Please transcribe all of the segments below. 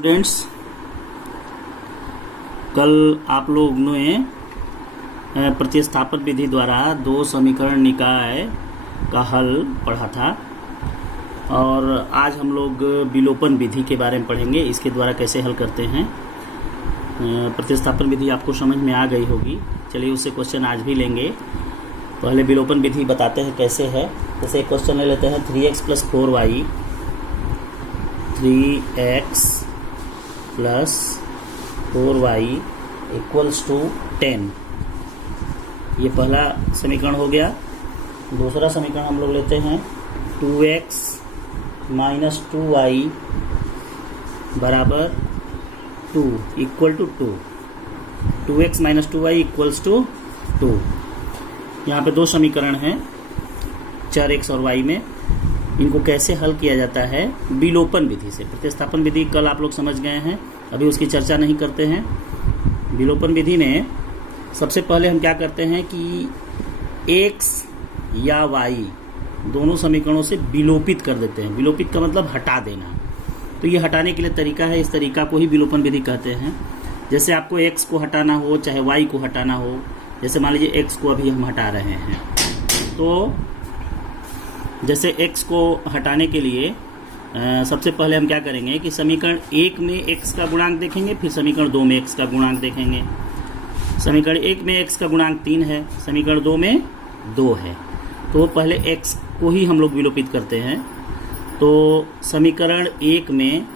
Students, कल आप लोग ने प्रतिस्थापन विधि द्वारा दो समीकरण निकाय का हल पढ़ा था और आज हम लोग विलोपन विधि के बारे में पढ़ेंगे। इसके द्वारा कैसे हल करते हैं। प्रतिस्थापन विधि आपको समझ में आ गई होगी। चलिए उससे क्वेश्चन आज भी लेंगे। पहले विलोपन विधि बताते हैं कैसे है। जैसे एक क्वेश्चन ले लेते हैं 3x + 4y 3x + 4y = 10। ये पहला समीकरण हो गया। दूसरा समीकरण हम लोग लेते हैं 2x - 2y = 2 = 2। 2x - 2y = 2। यहाँ पे दो समीकरण हैं चर x और y में। इनको कैसे हल किया जाता है विलोपन विधि से। प्रतिस्थापन विधि कल आप लोग समझ गए हैं, अभी उसकी चर्चा नहीं करते हैं। विलोपन विधि में सबसे पहले हम क्या करते हैं कि x या y दोनों समीकरणों से विलोपित कर देते हैं। विलोपित का मतलब हटा देना। तो ये हटाने के लिए तरीका है, इस तरीका को ही विलोपन विधि कहते हैं। जैसे आपको x को हटाना हो चाहे y को हटाना हो, जैसे मान लीजिए x को अभी हम हटा रहे हैं, तो जैसे x को हटाने के लिए सबसे पहले हम क्या करेंगे कि समीकरण 1 में x का गुणांक देखेंगे, फिर समीकरण 2 में x का गुणांक देखेंगे। समीकरण 1 में x का गुणांक 3 है, समीकरण 2 में 2 है। तो पहले x को ही हम लोग विलोपित करते हैं। तो समीकरण 1 में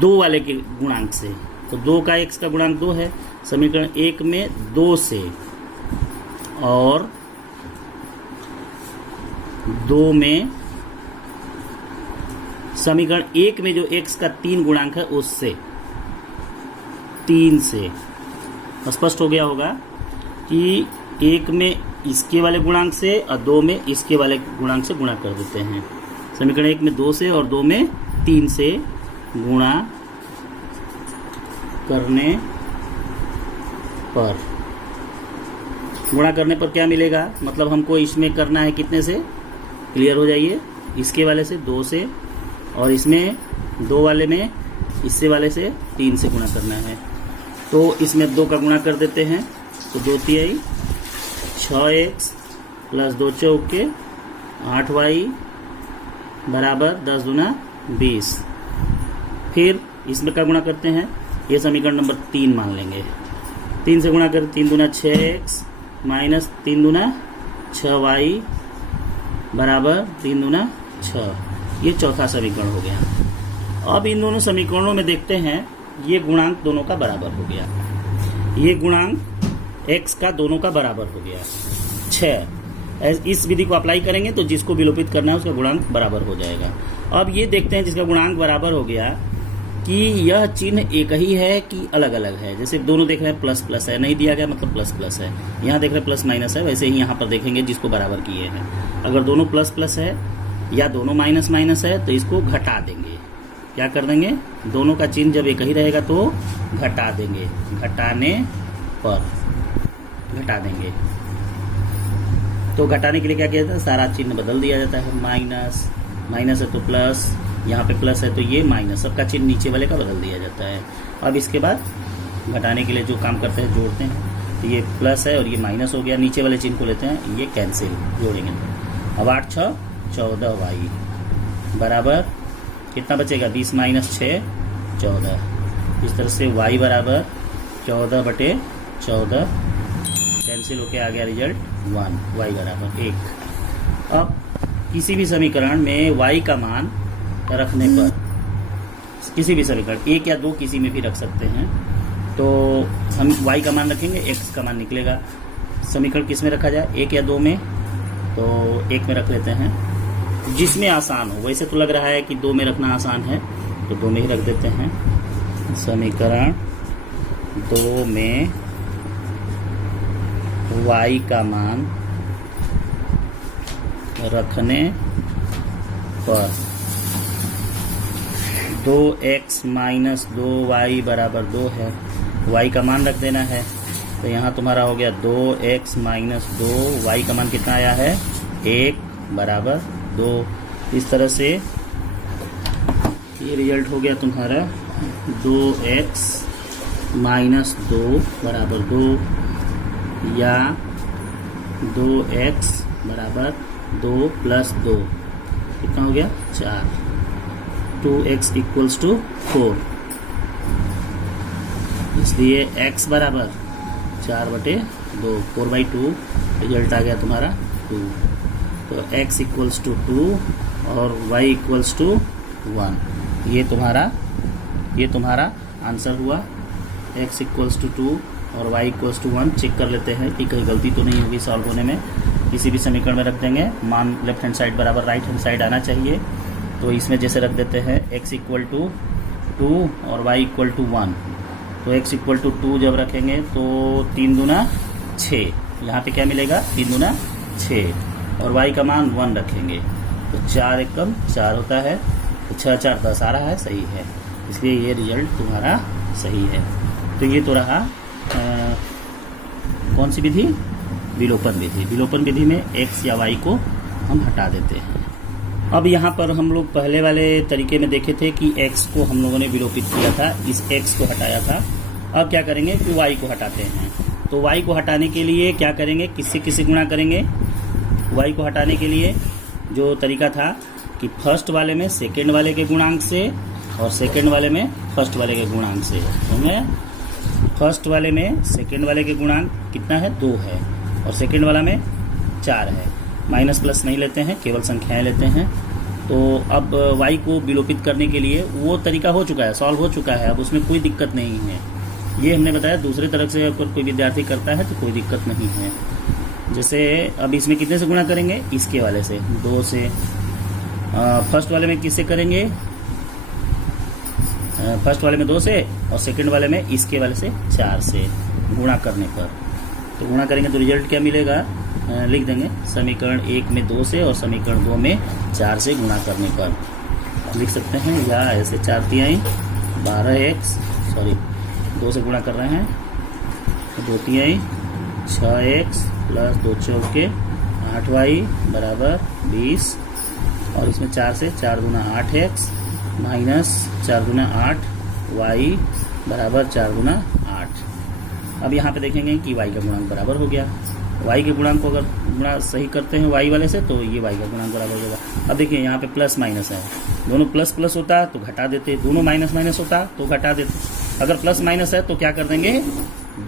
2 वाले के गुणांक से, तो 2 का x का गुणांक 2 है, समीकरण 1 में 2 से, और 2 में समीकरण 1 में जो x का 3 गुणांक है उससे 3 से। स्पष्ट हो गया होगा कि 1 में इसके वाले गुणांक से और 2 में इसके वाले गुणांक से गुणा कर देते हैं। समीकरण 1 में 2 से और 2 में 3 से गुणा करने पर क्या मिलेगा, मतलब हमको इसमें करना है कितने से, क्लियर हो जाइए। इसके वाले से 2 से, और इसमें 2 वाले में इससे वाले से 3 से गुणा करना है। तो इसमें 2 का गुणा कर देते हैं, तो 2 तिहाई 6x + 2 चौके 8y = 10 दूना 20। फिर इसमें का गुणा करते हैं, ये समीकरण नंबर 3 मान लेंगे। 3 से गुणा कर 3 दूना 6x - 3 दूना 6y = 3 दूना 6। ये चौथा समीकरण हो गया। अब इन दोनों समीकरणों में देखते हैं, ये गुणांक दोनों का बराबर हो गया। ये गुणांक x का दोनों का बराबर हो गया 6। इस विधि को अप्लाई करेंगे तो जिसको विलोपित करना है उसका गुणांक बराबर हो जाएगा। अब ये देखते हैं जिसका गुणांक बराबर हो गया कि यह चिन्ह एक ही है कि अलग अलग है। जैसे दोनों देख रहे हैं प्लस प्लस है, नहीं दिया गया मतलब प्लस प्लस है। यहाँ देख रहे हैं प्लस माइनस है, वैसे ही यहाँ पर देखेंगे जिसको बराबर किए हैं। अगर दोनों प्लस प्लस है या दोनों माइनस माइनस है तो इसको घटा देंगे। क्या कर देंगे, दोनों का चिन्ह जब एक ही रहेगा तो घटा देंगे। घटाने पर घटा देंगे। तो घटाने के लिए क्या किया जाता है, सारा चिन्ह बदल दिया जाता है। माइनस माइनस है तो प्लस, यहाँ पे प्लस है तो ये माइनस, सबका चिन्ह नीचे वाले का बदल दिया जाता है। अब इसके बाद घटाने के लिए जो काम करते हैं जोड़ते हैं, तो ये प्लस है और ये माइनस हो गया। नीचे वाले चिन्ह को लेते हैं, ये कैंसिल, जोड़ेंगे। अब 8 × 6 = 14y बराबर कितना बचेगा, 20 - 6 = 14। इस तरह से y = 14/14 कैंसिल होके आ गया रिजल्ट 1, y = 1। अब किसी भी समीकरण में y का मान रखने पर, किसी भी समीकरण 1 या 2 किसी में भी रख सकते हैं, तो हम y का मान रखेंगे, x का मान निकलेगा। समीकरण किस में रखा जाए, 1 या 2 में, तो 1 में रख लेते हैं, जिसमें आसान हो। वैसे तो लग रहा है कि 2 में रखना आसान है, तो 2 में ही रख देते हैं। समीकरण 2 में y का मान रखने पर 2x - 2y = 2 है, y का मान रख देना है। तो यहाँ तुम्हारा हो गया 2x - 2, y का मान कितना आया है 1, बराबर 2। इस तरह से ये रिजल्ट हो गया तुम्हारा 2x माइनस 2 बराबर 2 या 2x बराबर 2 प्लस 2 कितना हो गया 4। 2x इक्वल्स टू 4, इसलिए x बराबर 4/2 4/2 रिजल्ट आ गया तुम्हारा 2। तो x इक्वल्स टू 2 और y इक्वल्स टू 1। ये तुम्हारा आंसर हुआ। x इक्वल्स टू 2 और y इक्वल्स टू 1। चेक कर लेते हैं कि कहीं गलती तो नहीं होगी सॉल्व होने में। किसी भी समीकरण में रख देंगे, मान लेफ्ट हैंड साइड बराबर राइट हैंड साइड आना चाहिए। तो इसमें जैसे रख देते हैं x इक्वल टू 2 और y इक्वल टू 1। तो x इक्वल टू 2 जब रखेंगे तो 3 दूना 6, यहाँ पे क्या मिलेगा 3 दूना 6 और y का मान 1 रखेंगे तो 4 एकम 4 होता है। तो 6 4 10 आ रहा है, सही है। इसलिए ये रिजल्ट तुम्हारा सही है। तो ये तो रहा कौन सी विधि, विलोपन विधि। विलोपन विधि में x या y को हम हटा देते हैं। अब यहाँ पर हम लोग पहले वाले तरीके में देखे थे कि x को हम लोगों ने विलोपित किया था, इस x को हटाया था। अब क्या करेंगे कि y को हटाते हैं। तो y को हटाने के लिए क्या करेंगे, किससे किससे गुणा करेंगे। y को हटाने के लिए जो तरीका था कि फर्स्ट वाले में सेकेंड वाले के गुणांक से और सेकेंड वाले में फर्स्ट वाले के गुणांक से। समझे, फर्स्ट वाले में सेकेंड वाले के गुणांक कितना है 2 है और सेकेंड वाला में 4 है। माइनस प्लस नहीं लेते हैं, केवल संख्याएं लेते हैं। तो अब y को विलोपित करने के लिए वो तरीका हो चुका है, सॉल्व हो चुका है, अब उसमें कोई दिक्कत नहीं है। ये हमने बताया दूसरी तरफ से अगर कोई विद्यार्थी करता है तो कोई दिक्कत नहीं है। जैसे अब इसमें कितने से गुणा करेंगे, इसके वाले से 2 से। फर्स्ट वाले में किससे करेंगे, फर्स्ट वाले में 2 से और सेकंड वाले में इसके वाले से 4 से गुणा करने पर। तो गुणा करेंगे तो रिजल्ट क्या मिलेगा, लिख देंगे समीकरण 1 में 2 से और समीकरण 2 में 4 से गुणा करने पर लिख सकते हैं। या ऐसे 4 तिहाई 12x, सॉरी 2 से गुणा कर रहे हैं, 2 तिहाई 6x प्लस 2 चौके 8y बराबर 20 और इसमें 4 से 4 दूना 8x माइनस 4 दूना 8y बराबर 4 दूना 8। अब यहाँ पे देखेंगे कि y का गुणांक बराबर हो गया। y के गुणांक को अगर गुणा सही करते हैं y वाले से तो ये y का गुणांक बराबर हो जाएगा। अब देखिए यहाँ पे प्लस माइनस है, दोनों प्लस प्लस होता तो घटा देते, दोनों माइनस माइनस होता तो घटा देते। अगर प्लस माइनस है तो क्या कर देंगे,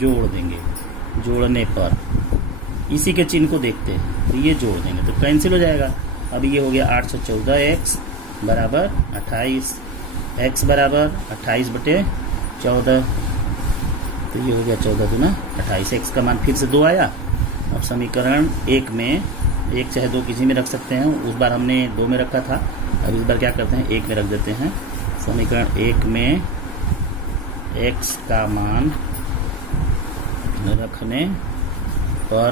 जोड़ देंगे। जोड़ने पर इसी के चिन्ह को देखते हैं तो ये जोड़ देंगे तो कैंसिल हो जाएगा। अब ये हो गया 814x बराबर 28, x बराबर 28/14। तो ये हो गया 14 दूना 28। x का मान फिर से 2 आया। अब समीकरण 1 में 1 चाहे 2 किसी में रख सकते हैं, उस बार हमने 2 में रखा था, अब इस बार क्या करते हैं 1 में रख देते हैं। समीकरण 1 में x का मान रखने पर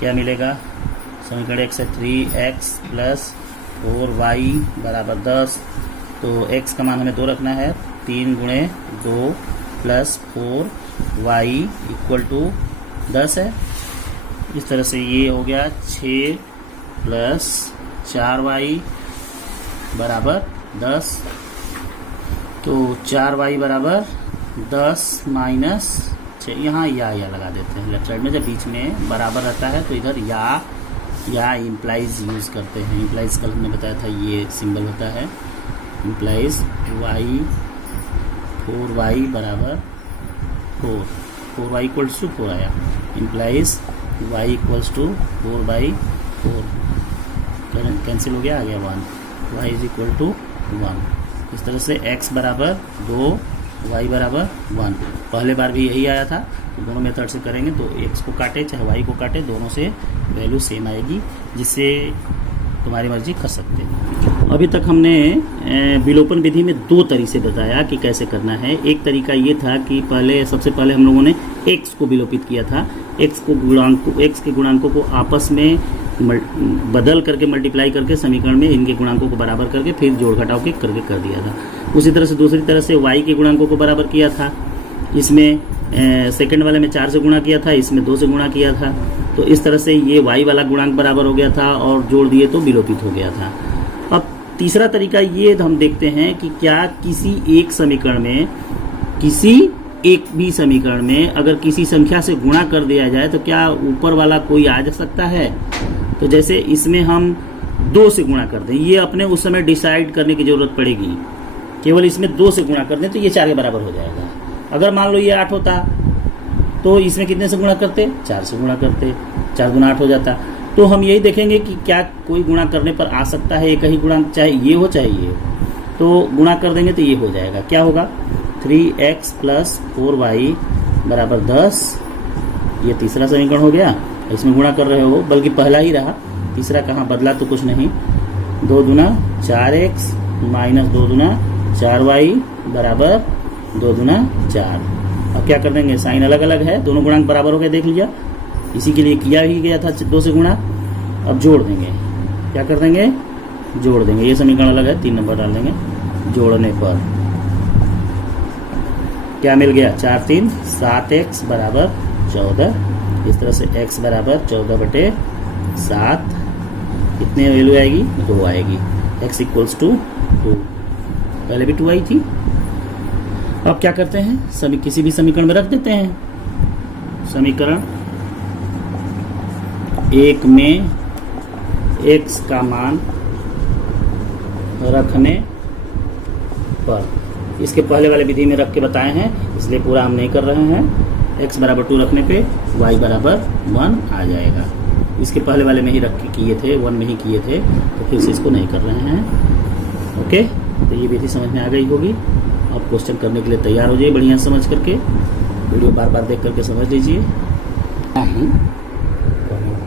क्या मिलेगा, समीकरण 1 से 3x प्लस 4y बराबर 10। तो x का मान हमें 2 रखना है, 3 गुणे 2 प्लस 4y इक्वल टू 10 है। इस तरह से ये हो गया 6 प्लस 4y बराबर 10। तो 4y बराबर 10 माइनस 6, यहाँ या लगा देते हैं लेफ्ट साइड में। जब बीच में बराबर रहता है तो इधर या इम्प्लाइज यूज़ करते हैं। इम्प्लाइज कल हमने बताया था ये सिंबल होता है इम्प्लाइज y 4y बराबर 4y इक्वल्स टू 4 आया। Implies y equals to 4/4 cancel हो गया, आ गया 1। y is equal to 1। इस तरह से x बराबर 2 y बराबर 1। पहले बार भी यही आया था। तो दोनों मेथड से करेंगे तो x को काटे चाहे y को काटे, दोनों से वैल्यू सेम आएगी, जिससे तुम्हारी मर्जी कर सकते हैं। अभी तक हमने विलोपन विधि में 2 तरीके से बताया कि कैसे करना है। एक तरीका ये था कि सबसे पहले हम लोगों ने x को विलोपित किया था। x के गुणांकों को आपस में बदल करके मल्टीप्लाई करके समीकरण में इनके गुणांकों को बराबर करके फिर जोड़ घटाव करके कर दिया था। उसी तरह से दूसरी तरह से y के गुणांकों को बराबर किया था। इसमें सेकंड वाले में 4 से गुणा किया था, इसमें 2 से गुणा किया था। तो इस तरह से ये y वाला गुणांक बराबर हो गया था और जोड़ दिए तो विलोपित हो गया था। अब तीसरा तरीका ये हम देखते हैं कि क्या किसी एक समीकरण में, किसी एक भी समीकरण में अगर किसी संख्या से गुणा कर दिया जाए तो क्या ऊपर वाला कोई आ जा सकता है। तो जैसे इसमें हम 2 से गुणा कर दें, ये अपने उस समय डिसाइड करने की जरूरत पड़ेगी, केवल इसमें 2 से गुणा कर दें तो ये 4 के बराबर हो जाएगा। अगर मान लो ये 8 होता तो इसमें कितने से गुणा करते, 4 से गुणा करते, 4 गुना 8 हो जाता। तो हम यही देखेंगे कि क्या कोई गुणा करने पर आ सकता है एक ही गुणांक, चाहे ये हो चाहे ये हो, तो गुणा कर देंगे तो ये हो जाएगा। क्या होगा, 3x + 4y बराबर 10। ये तीसरा समीकरण हो गया, इसमें गुणा कर रहे हो, बल्कि पहला ही रहा, तीसरा कहाँ बदला तो कुछ नहीं। 2 दूना 4x - 2 दूना 4y बराबर 2 दूना 4। अब क्या कर देंगे, साइन अलग अलग है, दोनों गुणांक बराबर हो गए, देख लिया, इसी के लिए किया ही गया था 2 से गुणा। अब जोड़ देंगे, क्या कर देंगे, जोड़ देंगे, ये समीकरण अलग है, 3 नंबर डाल देंगे। जोड़ने पर क्या मिल गया, 4 3 7x बराबर 14। इस तरह से x बराबर 14/7 कितने वैल्यू आएगी, 2 आएगी। x = 2, पहले भी 2 आई थी। अब क्या करते हैं, किसी भी समीकरण में रख देते हैं। समीकरण 1 में x का मान रखने पर, इसके पहले वाले विधि में रख के बताए हैं, इसलिए पूरा हम नहीं कर रहे हैं। x बराबर 2 रखने पे y बराबर 1 आ जाएगा। इसके पहले वाले में ही रख के किए थे, 1 में ही किए थे, तो फिर से इसको नहीं कर रहे हैं। ओके, तो ये विधि समझ में आ गई होगी। अब क्वेश्चन करने के लिए तैयार हो जाइए, बढ़िया समझ करके, वीडियो बार बार देख करके समझ लीजिए।